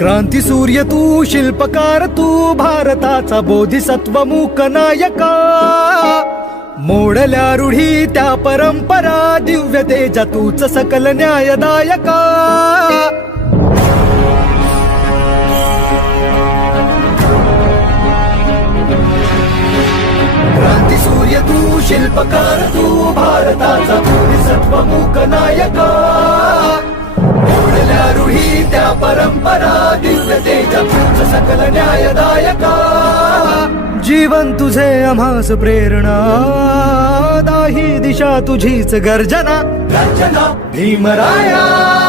क्रांती सूर्य तू, शिल्पकार तू, भारताचा बोधिसत्व मूक नायका. मोडल्या रूढी त्या परंपरा, दिव्य तेजा तूच सकल न्यायदायका. क्रांती सूर्य तू, शिल्पकार तू, भारताचा बोधिसत्व मूक नायका. मोडल्या रूढी त्या परंपरा, दिव्य तेजा तूच सकल न्यायदायका. जीवन तुझे आम्हास प्रेरणा, दाही दिशा तुझीच गर्जना. गर्जना भीमराया.